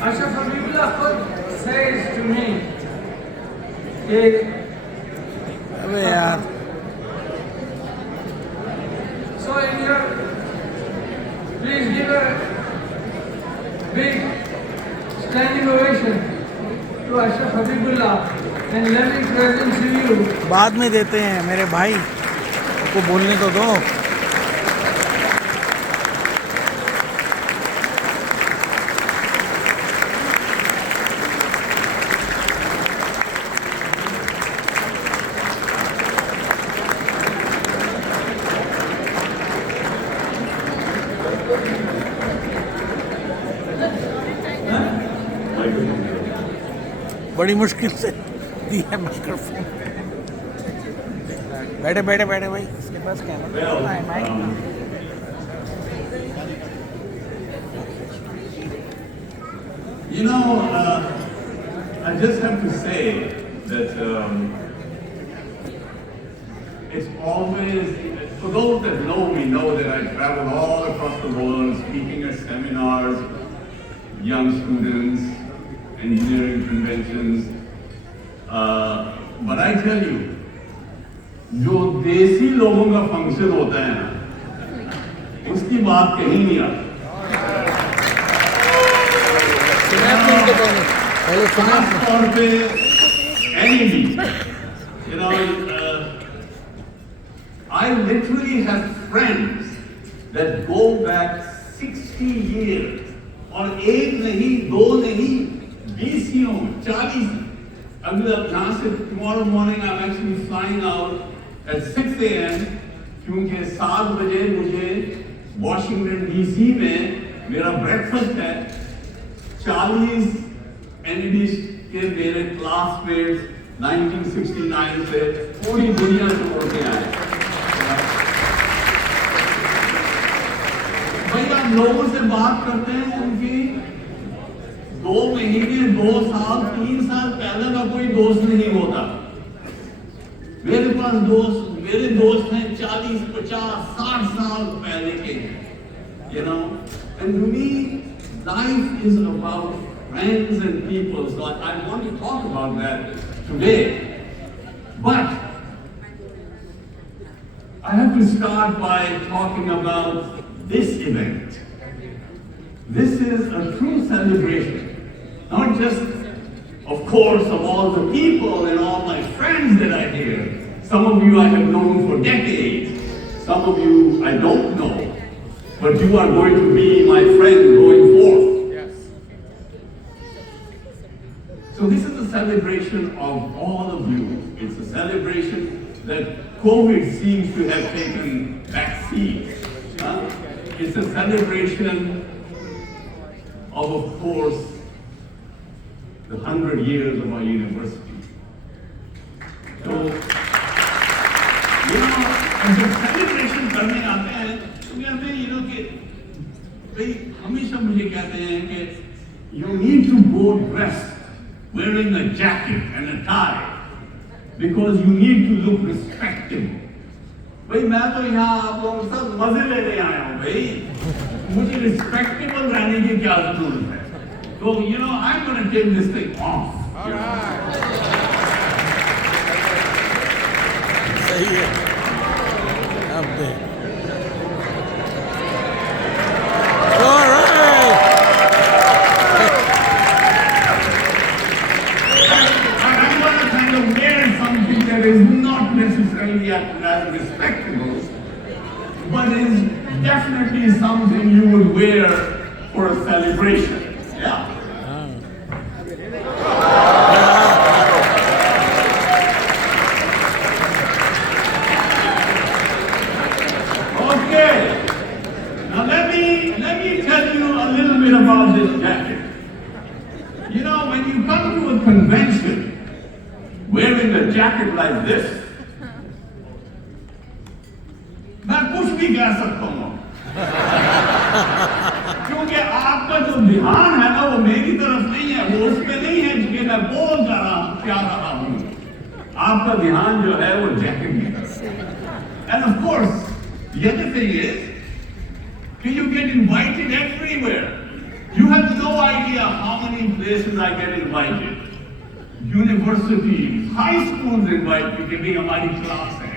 Ashraf Habibullah says to me, अबे यार so in your, please give a big standing ovation to Ashraf Habibullah and let me present to you बाद में देते हैं मेरे भाई को बोलने तो दो. बड़ी मुश्किल से दी है माइक्रोफोन. बैठे बैठे बैठे भाई इसके पास कैमरा है mic. You know, I just have to say that it's always, for those that know me, know that I travel all across the world speaking at seminars, young students, engineering conventions. But I tell you, जो देसी लोगों का function होता है ना, उसकी बात कहीं नहीं आती. खास तौर पे NED, you know, I literally have friends that go back 60 years, और एक नहीं, दो नहीं, 20 40. अगले यहाँ से tomorrow morning I'm actually flying out at 6 a.m. क्योंकि 7 बजे मुझे वॉशिंगटन DC में मेरा ब्रेकफास्ट है. 40 NED के मेरे क्लासमेट्स 1969 से पूरी दुनिया से उड़ के आए. भैया लोगों से बात करते हैं उनकी 2 महीने 2 साल 3 साल पहले का कोई दोस्त नहीं होता. मेरे पास मेरे दोस्त हैं 40 50 60 साल पहले के. You know, and to me life is about friends and people, so I want to talk about that today. But I have to start by talking about this event. This is a true celebration, not just, of course, of all the people and all my friends that are here. Some of you I have known for decades, some of you I don't know, but you are going to be my friend going forth. So this is a celebration of all of you. It's a celebration that COVID seems to have taken backseat. It's a celebration of course, the 100 years of our university. So, you know, जब celebration करने आते हैं, तो कहते हैं, you know, कि भाई हमेशा मुझे कहते हैं कि you need to go dressed, wearing a jacket and a tie, because you need to look respectable. भाई मैं तो यहाँ आप लोगों के साथ मजे लेने आया हूँ भाई. मुझे respectable रहने की क्या जरूरत है? So, you know, I'm going to take this thing off. All right. सही है. अब दे. All right. I'm going to kind of wear something that is not necessarily as respectable, but is definitely something you would wear for a celebration. Yeah. Okay. Now let me tell you a little bit about this jacket. You know, when you come to a convention wearing a jacket like this, मैं कुछ भी कह सकता हूँ. क्योंकि आपका जो ध्यान है ना वो मेरी तरफ नहीं है, वो उस पे नहीं है कि मैं बोल क्या रहा हूँ. आपका ध्यान जो है वो जैकेट की तरफ. And of course, the other thing is, you get invited everywhere. You have no no idea how many places I get invited. Universities, high schools invite me कि भाई हमारी क्लास है.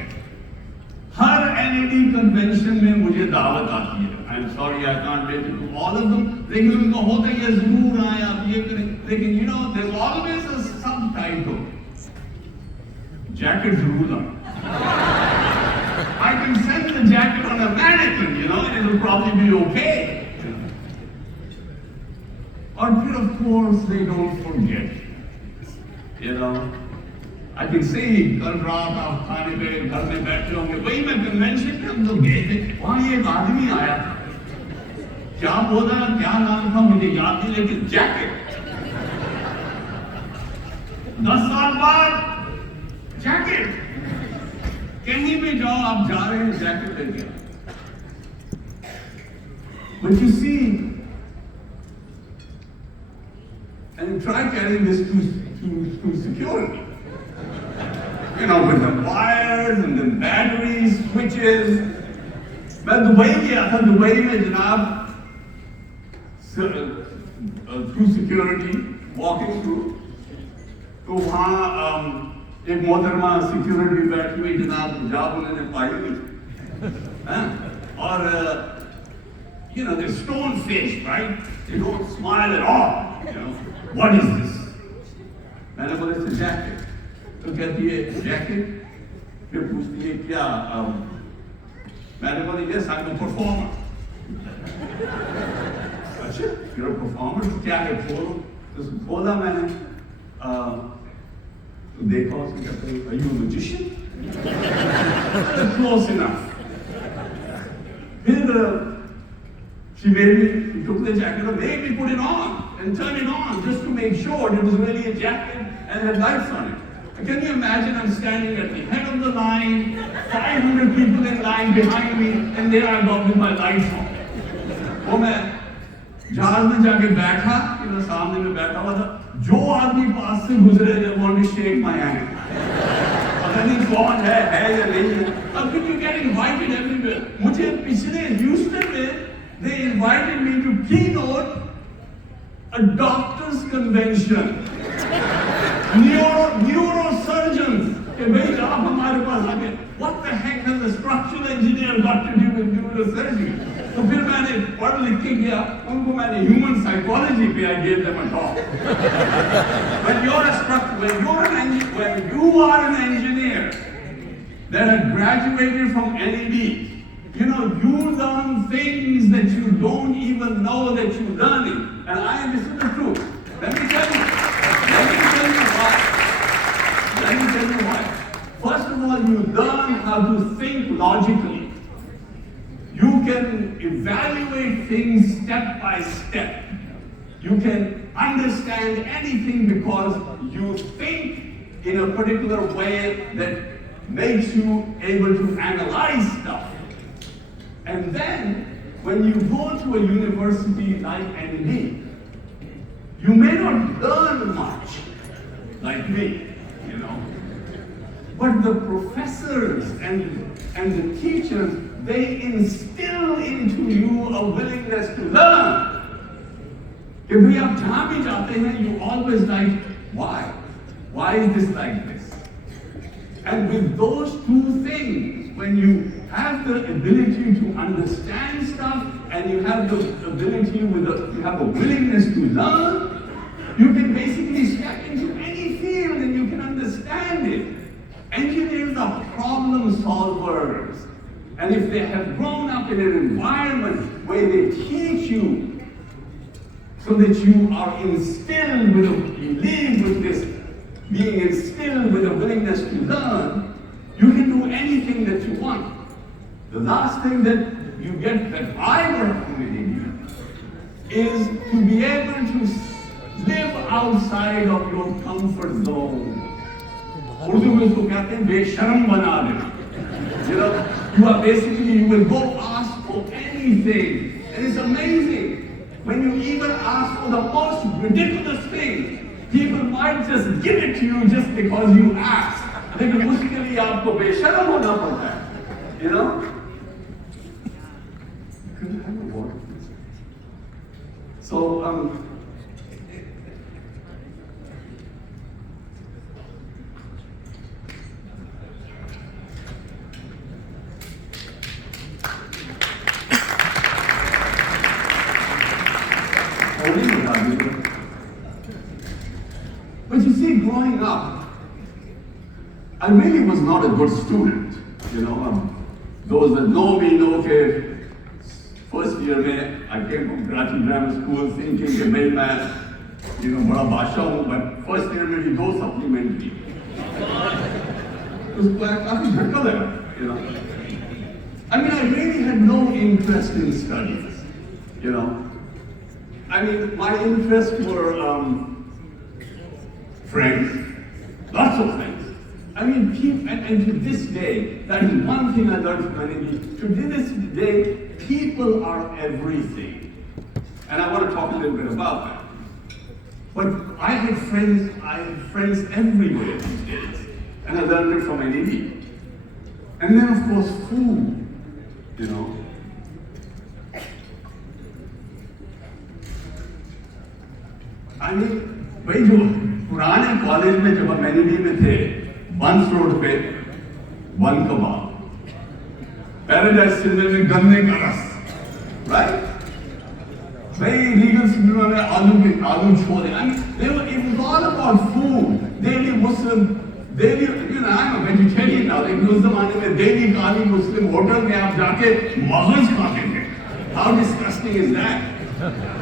हर NED convention में मुझे दावत आती है. I'm sorry I can't get to all of them. लेकिन उनको होता है ये जरूर आए आप ये करें. लेकिन you know there's always a subtitle. Jacket जरूर आए. I can send the jacket on a mannequin, you know, and it'll probably be okay. But of course they don't forget. You know, I can say कल रात आप खाने पे घर में बैठे होंगे वही मैं कन्वेंशन में हम लोग गए थे वहाँ एक आदमी आया था क्या बोला क्या नाम था मुझे याद नहीं लेकिन जैकेट 10 साल बाद जैकेट कहीं भी जाओ आप जा रहे हैं जैकेट लेके But you see and try carrying this to security. You know, with the wires and the batteries, switches. मैं दुबई गया था दुबई में जनाब through security, walking through, तो वहाँ एक मोहतरमा security बैठी हुई जनाब हिजाब उन्होंने पाई हुई, और you know they're stone faced, right? They don't smile at all. You know, what is this? मैंने बोला it's a jacket. तो कहती है jacket. फिर पूछती है क्या? मैंने बोला yes I'm a performer. अच्छा you're a performer तो क्या है खोलो? तो खोला मैंने तो देखा उसने कहते हैं are you a magician? Close enough. फिर she took the jacket and made me put it on and turn it on just to make sure it was really a jacket and had lights on it. Can you imagine I'm standing at the head of the line, 500 people in line behind me, and there I go with my lights on. वो मैं जहाज में जाके बैठा, सामने में बैठा हुआ था, जो आदमी पास से गुजरे they want to shake my hand. पता नहीं कौन है या नहीं है. How could you get invited everywhere? मुझे पिछले Houston में they invited me to keynote a doctor's convention. Neurosurgeons. कि भाई आप हमारे पास आ गए. What the heck has a structural engineer got to do with neurosurgery? तो फिर मैंने पढ़ लिख के गया. उनको मैंने human psychology पे I gave them a talk. When you are an engineer that had graduated from NED, you know, you learn things that you don't even know that you learn it. And this is the truth. Let me tell you why. First of all, you learn how to think logically. You can evaluate things step by step. You can understand anything because you think in a particular way that makes you able to analyze stuff. And then, when you go to a university like NED, you may not learn much, like me, you know. But the professors and the teachers, they instill into you a willingness to learn. If we have jहाँ भी जाते हैं, you always like, why? Why is this like this? And with those two things, when you have the ability to understand stuff and you have the ability you have a willingness to learn, you can basically step into any field and you can understand it. Engineers are problem solvers. And if they have grown up in an environment where they teach you so that you are instilled you live with this, being instilled with a willingness to learn, you can do anything that you want. The last thing that you get that I recommend is to be able to live outside of your comfort zone. Urdu में इसको कहते हैं बेशर्म बना देना. You know, you will go ask for anything. And it's amazing. When you even ask for the most ridiculous thing, people might just give it to you just because you asked. लेकिन उसके लिए आपको बेशर्म होना पड़ता है. You know? So, But you see, growing up, I really was not a good student. You know, those that know me know, okay, first year I came from Karachi Grammar School thinking that maybe मैं, you know, बड़ा बादशाह हूँ, but first year में भी 2 supplementary. उसको काफी झटका लगा, you know. I mean, I really had no interest in studies, you know. I mean, my interests were friends, lots of friends. I mean, and to this day, that is one thing I learned from NED. To this day, people are everything. And I want to talk a little bit about that. But I had friends everywhere these days. And I learned it from NED. And then, of course, food, you know. I mean, भाई जो पुराने college में जब हम NED में थे, बंस road पे one कबाब, paradise cinema में गन्ने का रस, राइट? भाई रीगल सिनेमा में आलू chole. I mean, it was all about food. Daily Muslim, daily, you know, I'm a vegetarian now. लेकिन उस ज़माने में daily खाली मुस्लिम होटल में आप जाके मगज खाते थे. How disgusting is that?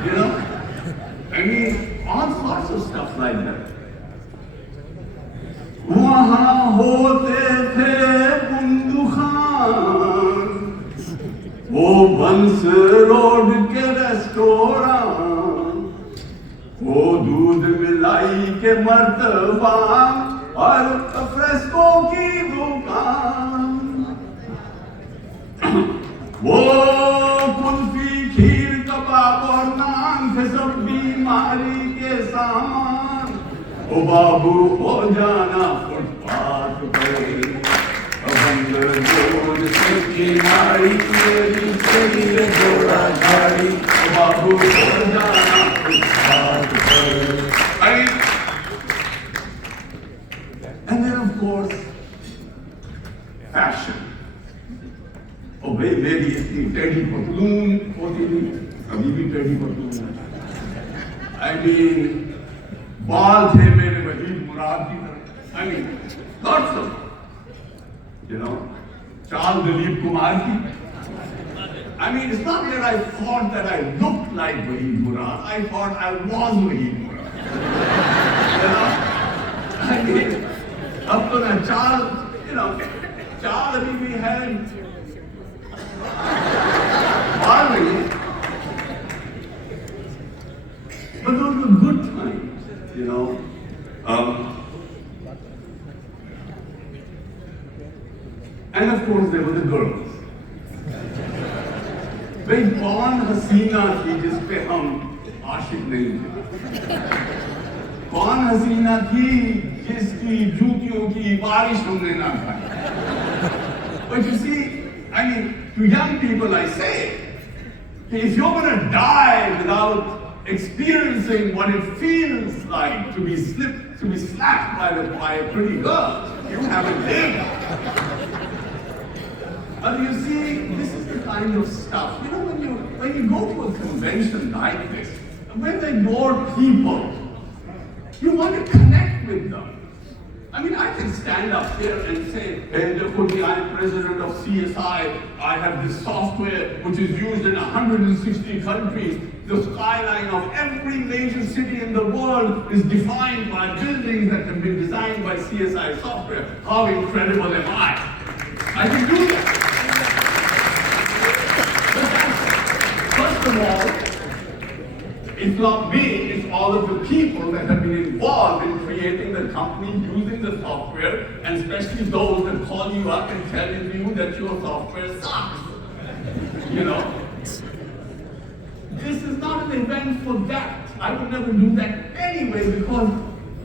You know? I mean, all sorts of stuff like that. वहाँ होते थे बुंदुखान, वो बंस रोड के रेस्टोरेंट, वो दूध मिलाई के मर्तबान और फ्रेस्को की दुकान, वो कुल्फी खीर कबाब और नान थे सब बीमारी के सामान. ओ बाबू हो जाना फुटपाथ पे, बंदर रोड से किनारी तेरी चली घोड़ा गाड़ी. ओ बाबू हो जाना फुटपाथ पे. And then of course, fashion. ओ भाई मेरी इतनी टेढ़ी पतलून होती थी, अभी भी टेढ़ी पतलून है. I mean, बाल थे मेरे वहीद मुराद की तरह. I mean, lots of, you know, चाल दिलीप कुमार की. I mean, it's not that I thought that I looked like Wahid Murad. I thought I was Wahid Murad. You know? I mean, up to the चाल, you know, चाल अभी भी है. But those were good times, you know. And of course there were the girls. भाई कौन हसीना थी जिस पे हम आशिक नहीं थे? कौन हसीना थी जिसकी जूतियों की बारिश हमने ना खाई? But you see, I mean, to young people I say, if you're going to die without experiencing what it feels like to be slapped by a pretty girl, you haven't lived. But you see, this is the kind of stuff, you know, when you go to a convention like this, when there are more people, you want to connect with them. I mean, I can stand up here and say, hey, I'm president of CSI, I have this software which is used in 160 countries. The skyline of every major city in the world is defined by buildings that have been designed by CSI software. How incredible am I? I can do that. But that's, first of all, it's not me, it's all of the people that have been involved in creating the company, using the software, and especially those that call you up and tell you that your software sucks. You know? This is not an event for that. I would never do that anyway, because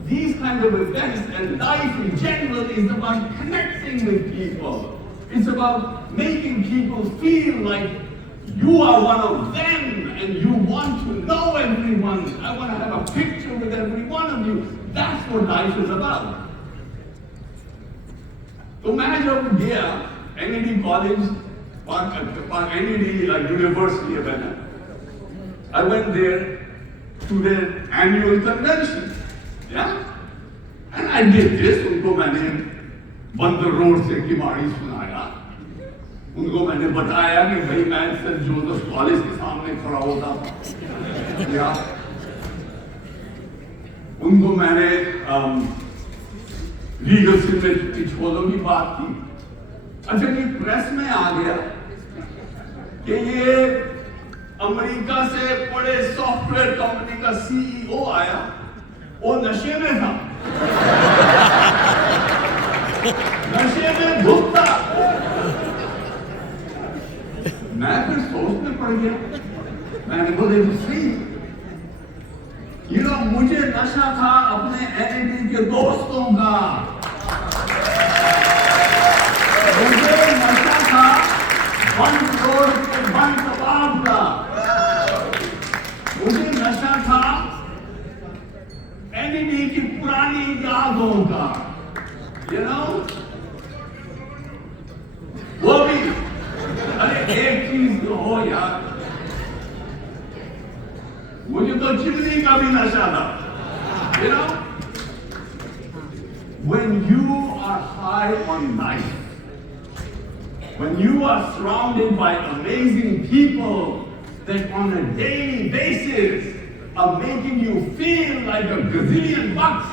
these kinds of events and life in general is about connecting with people. It's about making people feel like you are one of them and you want to know everyone. I want to have a picture with every one of you. That's what life is about. So मैं जब गया NED college और NED university है, I went there to their annual convention. Yeah? And I did this. उनको मैंने बंदर road से किमाड़ी सुनाया. उनको मैंने बताया कि भाई मैं सेंट जोसेफ कॉलेज के सामने खड़ा होता था. या उनको मैंने लीगल सिग्नेचर छोड़ों की बात की. अच्छा, ये प्रेस में आ गया कि ये अमेरिका से बड़े सॉफ्टवेयर कंपनी का सीईओ आया, वो नशे में था, नशे में धुत था. मैं फिर सोचने पड़ गया. मैंने बोले सही, मुझे नशा था अपने NED के दोस्तों का, मुझे नशा था बंद रोड के बंद कबाब का, मुझे नशा था NED की पुरानी यादों का. वो भी अरे एक चीज तो हो यार, मुझे तो चिमनी का भी नशा था. When you are high on life, when you are surrounded by amazing people that on a daily basis are making you feel like a gazillion bucks,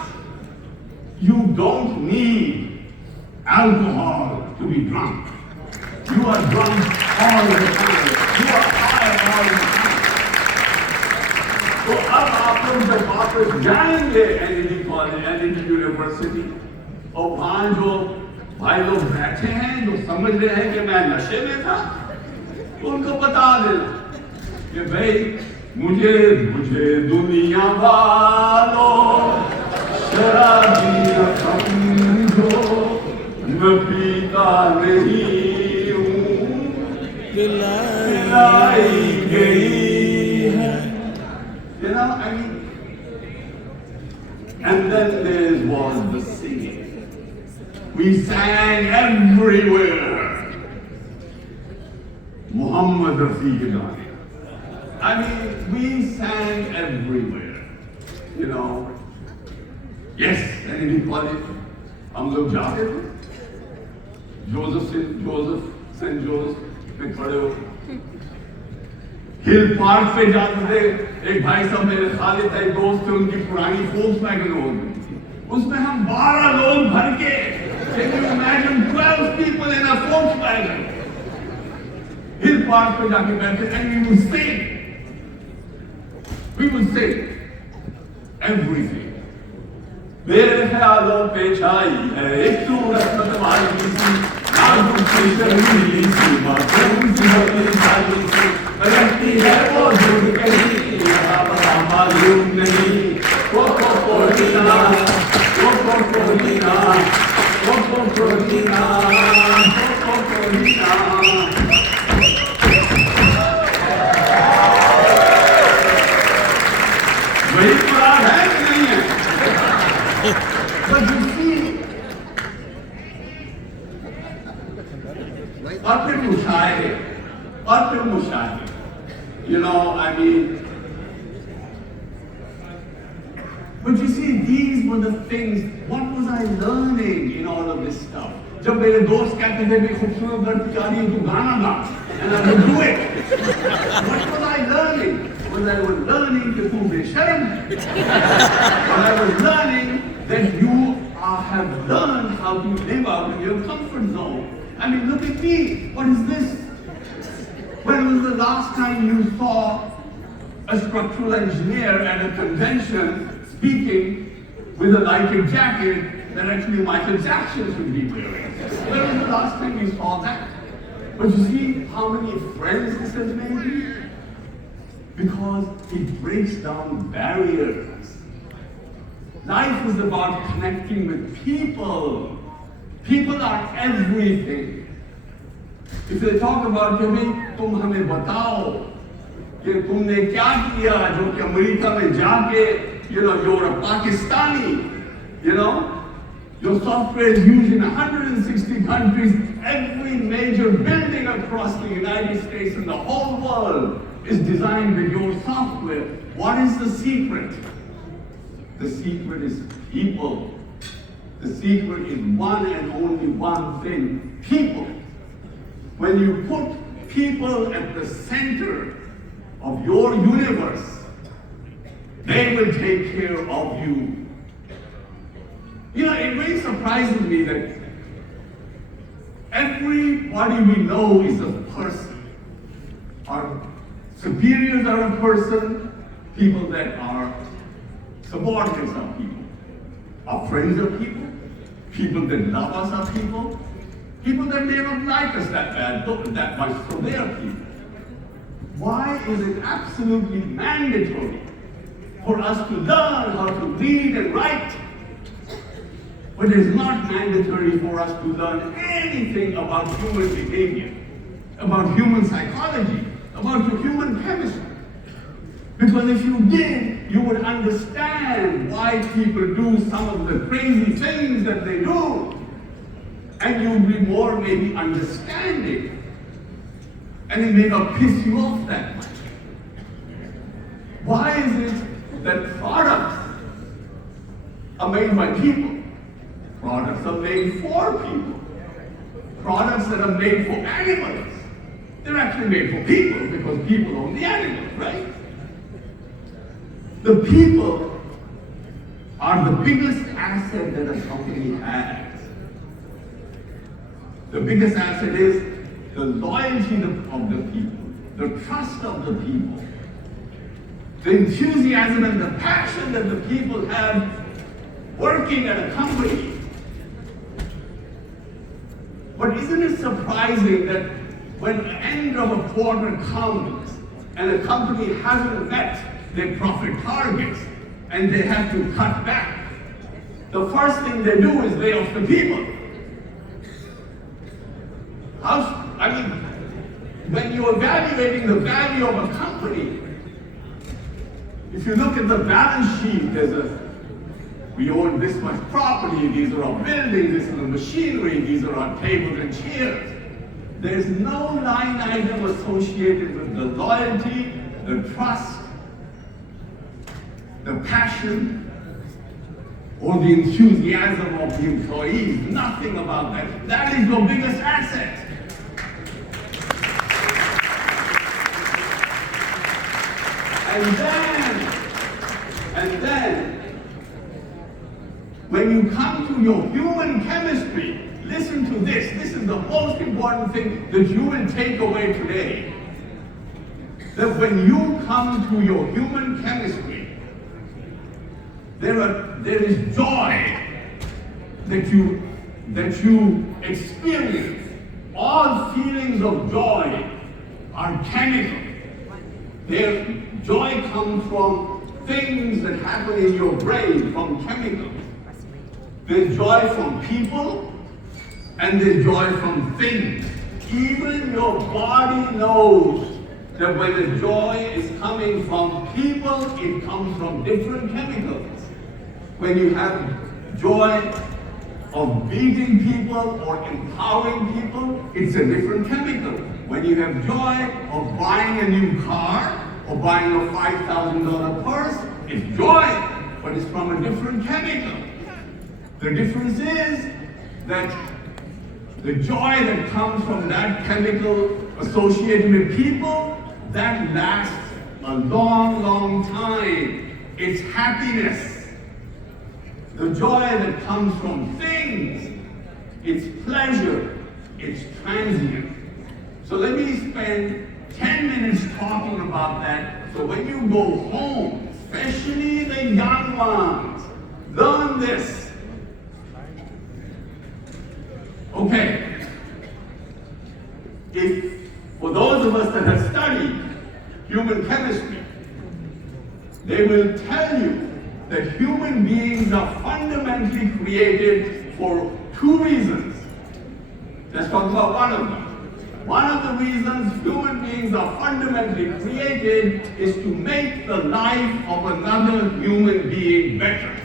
you don't need alcohol to be drunk. You are drunk all the time. You are high all the time. तो अब आप लोग जब वापस जाएंगे NED college, NED university, और वहां जो भाई लोग बैठे हैं जो समझ रहे हैं कि मैं नशे में था, तो उनको बता देना कि भाई मुझे दुनिया वालों शराबी न समझो, मैं पीता नहीं हूँ, पिलाई गई है. I mean, and then there was the singing. We sang everywhere. Muhammad Rafi ke gaane. I mean, we sang everywhere. Yes, NED College. हम लोग जाते थे. सेंट जोसेफ में खड़े हो. हिल पार्क पे जाते थे. एक भाई साहब मेरे खालिद एक दोस्त थे, उनकी पुरानी फोक्सवैगन होगी, उसमें हम 12 लोग भर के, can you imagine 12 people in a Volkswagen, hill park पे जाके बैठे, and we would sing everything. मेरे ख्यालों पे छाई है एक सूरत मतवाली सी, नाजुक सी शर्मीली सी, मासूम सी बड़ी साली सी, लगती है वो दूर कहीं, यहाँ बड़ा मालूम नहीं. कोकोकोलीना, कोकोकोलीना, कोकोकोलीना, कोकोकोलीना. वही कुरान है कि नहीं है? But you see, और फिर मुशायरे. I mean, but you see, these were the things. What was I learning in all of this stuff? जब मेरे दोस्त कहते थे कि खूबसूरत लड़की आ रही है तो गाना गा, and I would do it. What was I learning? I was learning कि तू बेशर्म है. I was learning that you have learned how to live out in your comfort zone. I mean, look at me. What is this? When was the last time you saw a structural engineer at a convention speaking with a lighted jacket that actually Michael Jackson should be wearing? When was the last time you saw that? But you see how many friends this has made me? Because it breaks down barriers. Life is about connecting with people. People are everything. If they talk about कि भाई तुम हमें बताओ कि तुमने क्या किया जो कि अमेरिका में जाके, you're a Pakistani, your software is used in 160 countries, every major building across the United States and the whole world is designed with your software. What is the secret? The secret is people. The secret is one and only one thing, people. When you put people at the center of your universe, they will take care of you. You know, it really surprises me that everybody we know is a person. Our superiors are a person, people that are subordinates are people. Our friends are people, people that love us are people, people that may not like us that much, so they are people. Why is it absolutely mandatory for us to learn how to read and write? But it is not mandatory for us to learn anything about human behavior, about human psychology, about human chemistry. Because if you did, you would understand why people do some of the crazy things that they do. And you'd be more maybe understanding. And it may not piss you off that much. Why is it that products are made by people? Products are made for people. Products that are made for animals, they're actually made for people because people own the animals, right? The people are the biggest asset that a company has. The biggest asset is the loyalty of the people, the trust of the people, the enthusiasm and the passion that the people have working at a company. But isn't it surprising that when the end of a quarter comes and a company hasn't met their profit targets and they have to cut back, the first thing they do is lay off the people. When you're evaluating the value of a company, if you look at the balance sheet, we own this much property, these are our buildings, this is the machinery, these are our tables and chairs. There's no line item associated with the loyalty, the trust, the passion, or the enthusiasm of the employees. Nothing about that. That is your biggest asset. And then, when you come to your human chemistry, listen to this. This is the most important thing that you will take away today. That when you come to your human chemistry, there is joy that you experience. All feelings of joy are chemical. Their joy comes from things that happen in your brain, from chemicals. There's joy from people, and there's joy from things. Even your body knows that when the joy is coming from people, it comes from different chemicals. When you have joy of beating people or empowering people, it's a different chemical. When you have joy of buying a new car or buying a $5,000 purse, it's joy, but it's from a different chemical. The difference is that the joy that comes from that chemical associated with people, that lasts a long, long time. It's happiness. The joy that comes from things, it's pleasure, it's transient. So let me spend 10 minutes talking about that. So when you go home, especially the young ones, learn this. Okay. For those of us that have studied human chemistry, they will tell you that human beings are fundamentally created for two reasons. Let's talk about one of them. One of the reasons human beings are fundamentally created is to make the life of another human being better.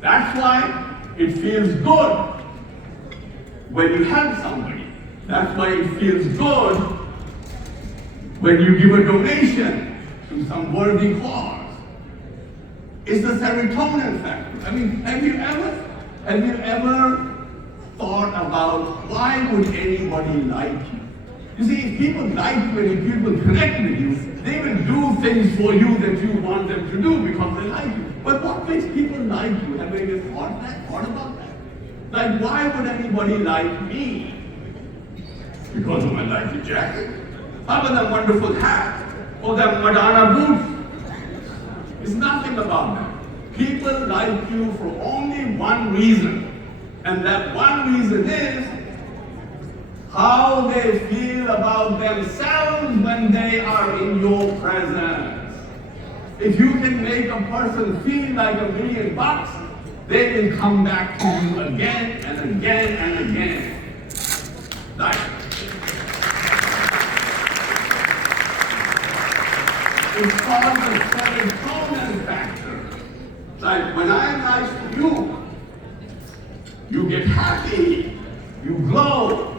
That's why it feels good when you help somebody. That's why it feels good when you give a donation to some worthy cause. It's the serotonin factor. I mean, have you ever thought about why would anybody like you? You see, if people like you and if people connect with you, they will do things for you that you want them to do because they like you. But what makes people like you? Have you ever thought about that? Like, why would anybody like me? Because of my Nike jacket? How about that wonderful hat? Or that Madonna boots? It's nothing about that. People like you for only one reason. And that one reason is how they feel about themselves when they are in your presence. If you can make a person feel like $1 million, they will come back to you again and again and again. Like, it's called the serotonin factor. Like, when I'm nice to you, you get happy, you glow.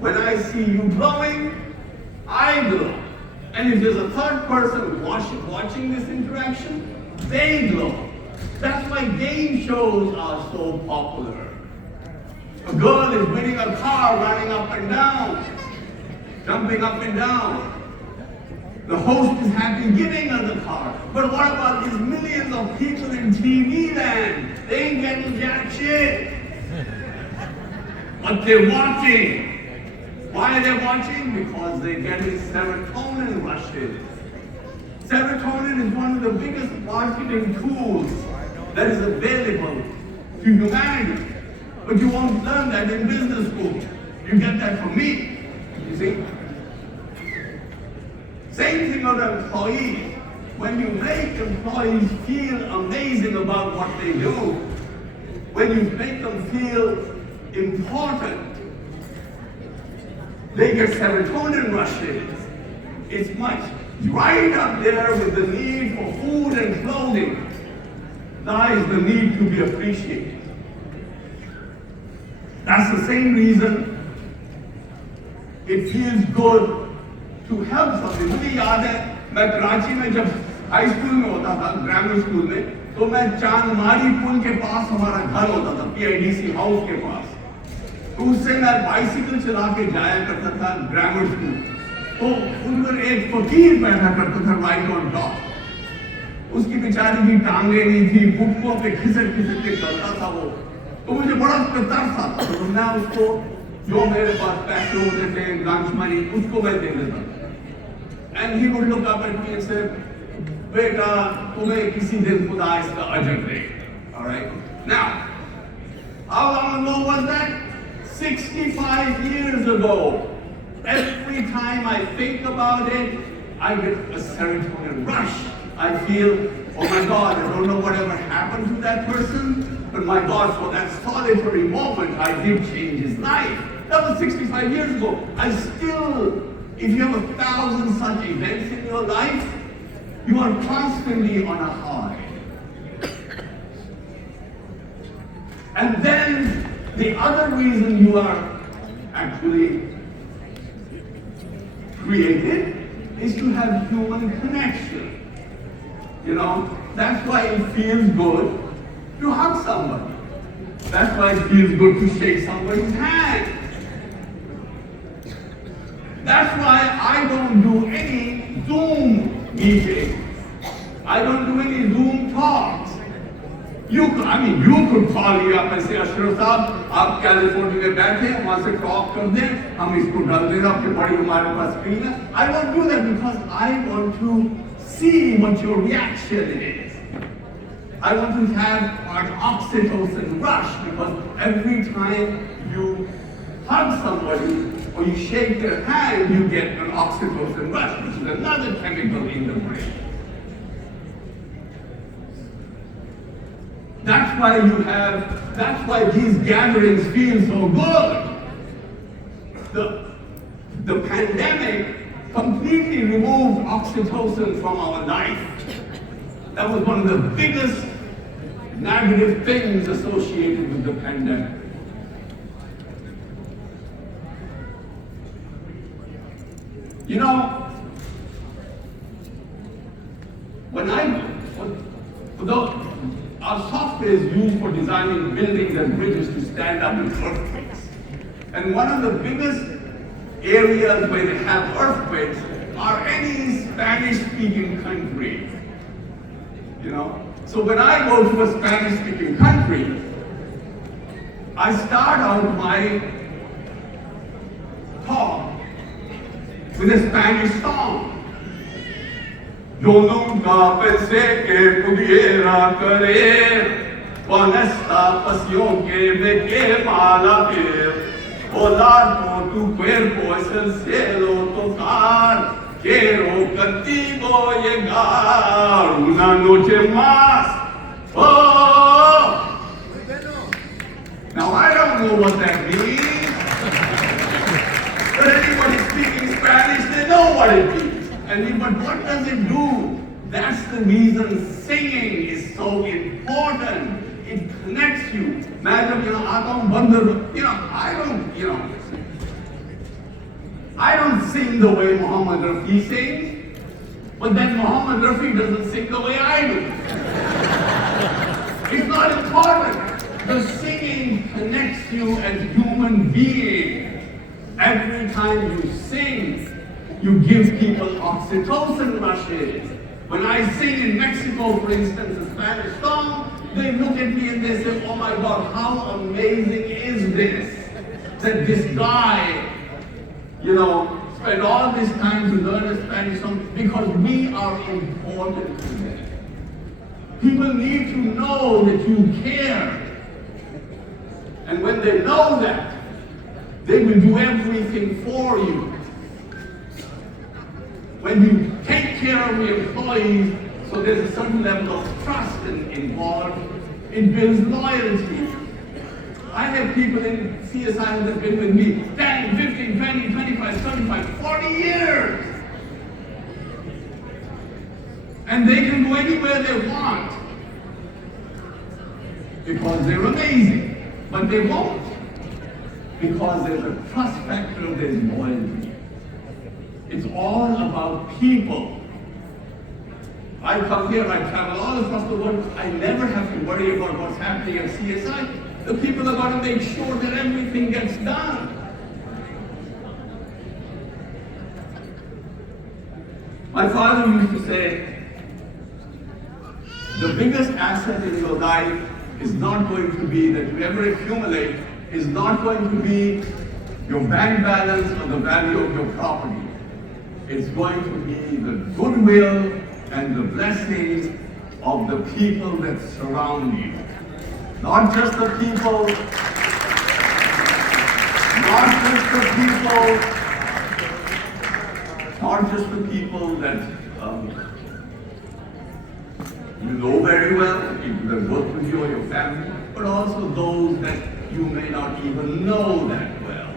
When I see you glowing, I glow. And if there's a third person watching this interaction, they glow. That's why game shows are so popular. A girl is winning a car, running up and down, jumping up and down. The host is happy giving her the car. But what about these millions of people in TV land? They ain't getting jack shit. But they're watching. Why are they watching? Because they're getting serotonin rushes. Serotonin is one of the biggest marketing tools that is available to humanity. But you won't learn that in business school. You get that from me, you see? Same thing with employees. When you make employees feel amazing about what they do, when you make them feel important, they get serotonin rushes. It's much right up there with the need for food and clothing. Lies the need to be appreciated. That's the same reason it feels good to help somebody. मुझे याद है मैं कराची में जब high school में होता था, grammar school में, तो मैं चांदमारी पुल के पास हमारा घर होता था, PIDC हाउस के पास. तो उससे मैं बाइसिकल चला के जाया करता था ग्रामर स्कूल. तो उन पर एक फकीर बैठा करता था राइट ऑन टॉप. उसकी बेचारी की टांगे नहीं थी, घुटनों पे खिसक के चलता था वो. तो मुझे बड़ा तरस आता था. तो मैं उसको जो मेरे पास पैसे होते थे, लंच मनी, उसको मैं दे देता था. And he would look up at me and say, बेटा तुम्हें किसी दिन खुदा इसका अजर दे. All right. Now, how long ago was that? 65 years ago. Every time I think about it, I get a serotonin rush. I feel, oh my God, I don't know whatever happened to that person, but my God, for that solitary moment, I did change his life. That was 65 years ago. I still, if you have 1,000 such events in your life, you are constantly on a high. And then the other reason you are actually created is to have human connection. You know, that's why it feels good to hug somebody. That's why it feels good to shake somebody's hand. That's why I don't do any Zoom meetings. I don't do any Zoom talks. You could call me up and say, Ashraf साहब, आप California में बैठे हैं, वहाँ से talk कर दें, हम इसको डाल दें, आपके बड़ी हमारे पास स्क्रीन है. I won't do that because I want to see what your reaction is. I want to have an oxytocin rush because every time you hug somebody or you shake their hand, you get an oxytocin rush, which is another chemical in the brain. That's why these gatherings feel so good. The pandemic completely removed oxytocin from our life. That was one of the biggest negative things associated with the pandemic. You know, when our software is used for designing buildings and bridges to stand up in earthquakes. And one of the biggest areas where they have earthquakes are any Spanish-speaking country. You know? So when I go to a Spanish-speaking country, I start out my talk with a Spanish song. Yo nunca pensé que pudiera querer con esta pasión que me quema la piel. Volar por tu cuerpo es el cielo tocar. Quiero contigo llegar una noche más. Oh! Now I don't know what that means, but anybody speaking Spanish, they know what it means. But what does it do? That's the reason singing is so important. It connects you. Madam, I don't sing the way Muhammad Rafi sings, but then Muhammad Rafi doesn't sing the way I do. It's not important. The singing connects you as human beings. Every time you sing, you give people oxytocin rushes. When I sing in Mexico, for instance, a Spanish song, they look at me and they say, oh my God, how amazing is this? That this guy, spent all this time to learn a Spanish song because we are important to them. People need to know that you care. And when they know that, they will do everything for you. When you take care of the employees, so there's a certain level of trust involved, it builds loyalty. I have people in CSI that have been with me 10, 15, 20, 25, 35, 40 years. And they can go anywhere they want because they're amazing. But they won't because there's a trust factor, there's loyalty. It's all about people. I come here, I travel all across the world, I never have to worry about what's happening at CSI. The people are going to make sure that everything gets done. My father used to say, the biggest asset in your life is not going to be that you ever accumulate, is not going to be your bank balance or the value of your property. It's going to be the goodwill and the blessings of the people that surround you. Not just the people, that you know very well, people that work with you or your family, but also those that you may not even know that well.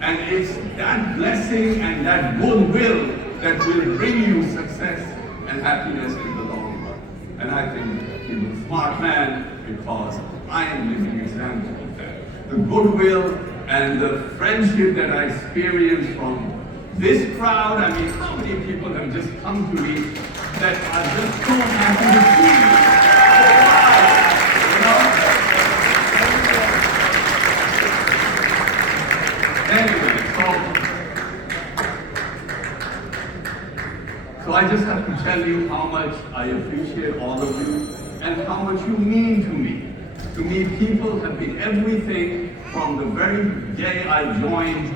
And it's that blessing and that goodwill that will bring you success and happiness in the long run. And I think he's a smart man because I am living example of that. The goodwill and the friendship that I experienced from this crowd, I mean, how many people have just come to me that are just so happy to see me? Anyway, so I just have to tell you how much I appreciate all of you and how much you mean to me. To me, people have been everything from the very day I joined.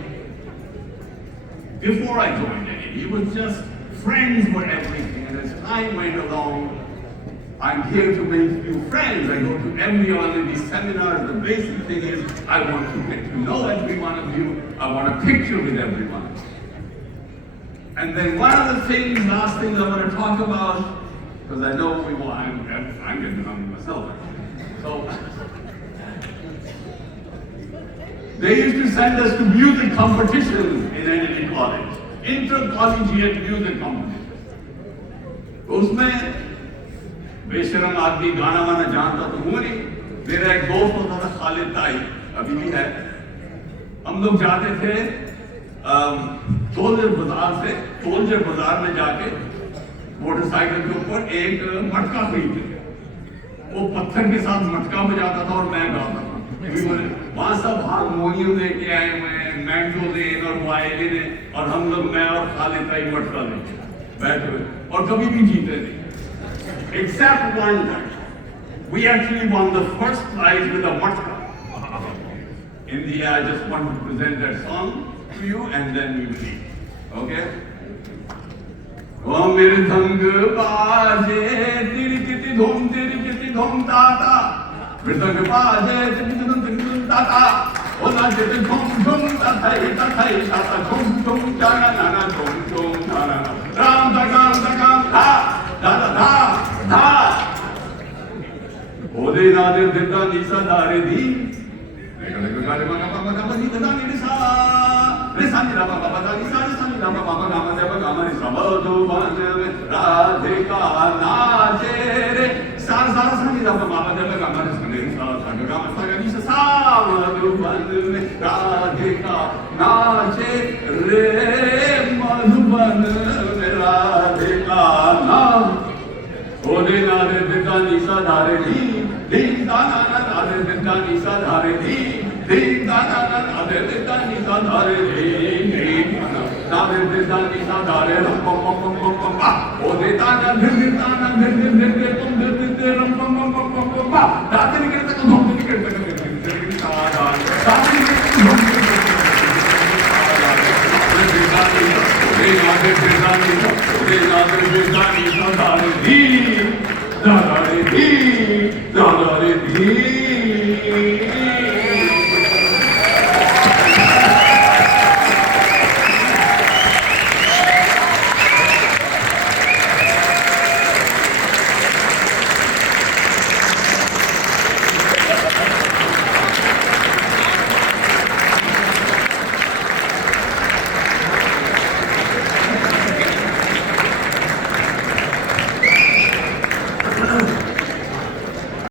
Before I joined NED, it was just friends were everything. And as time went along, I'm here to make new friends. I go to every one of these seminars. The basic thing is I want to get to know every one of you. I want a picture with everyone. And then one of the things, last things I want to talk about, because I know I'm getting to know myself. So they used to send us to music competitions in NED college, inter-collegiate music competitions. उसमें बेशरम आदमी गाना वाना जानता तो हुआ नहीं. मेरा एक दोस्त होता था खालिद ताई, अभी भी है. हम लोग जाते थे सोल्जर बाजार में जाके मोटरसाइकिल के ऊपर एक मटका खरीद लिया, वो पत्थर के साथ मटका बजाता था और मैं गाता था। वहां सब हारमोनियम लेके आए हुए हैं, मैंडोलिन और वायलिन है, और हम लोग, मैं और खालिद भाई मटका लेके बैठे हुए, और कभी भी जीते नहीं, except one time we actually won the first prize with a matka. In the I just want to present that song to you and then we will leave. Okay? O mere dhang baaje tirikiti dhum tata, mere dhang baaje tirikiti dhum tata, o na jete dhum tathai tata dhum jana nana dhum jana ram dagam dha da ode na de dita nisa dare di gare ma ga ni da ni sa re sa ni ra ba da ni sa ni ra ba ga ma de ba ga ma ni sa ba do ban radhe ka naache re sa ni ra ba de ba ga ma ni sa ni sa ga ma sa ga ni sa do ban radhe ka naache re madhuban radhe ka na ode na de dita ni sa dare di din da na de dita ni sa dare di din da na de dita ni sa dare di na de dita ni sa dare ram pam pa ode da na dhir tum dhir ram pam pa da ni ke tak dhum ni ke tak sa da ni ke dhum da da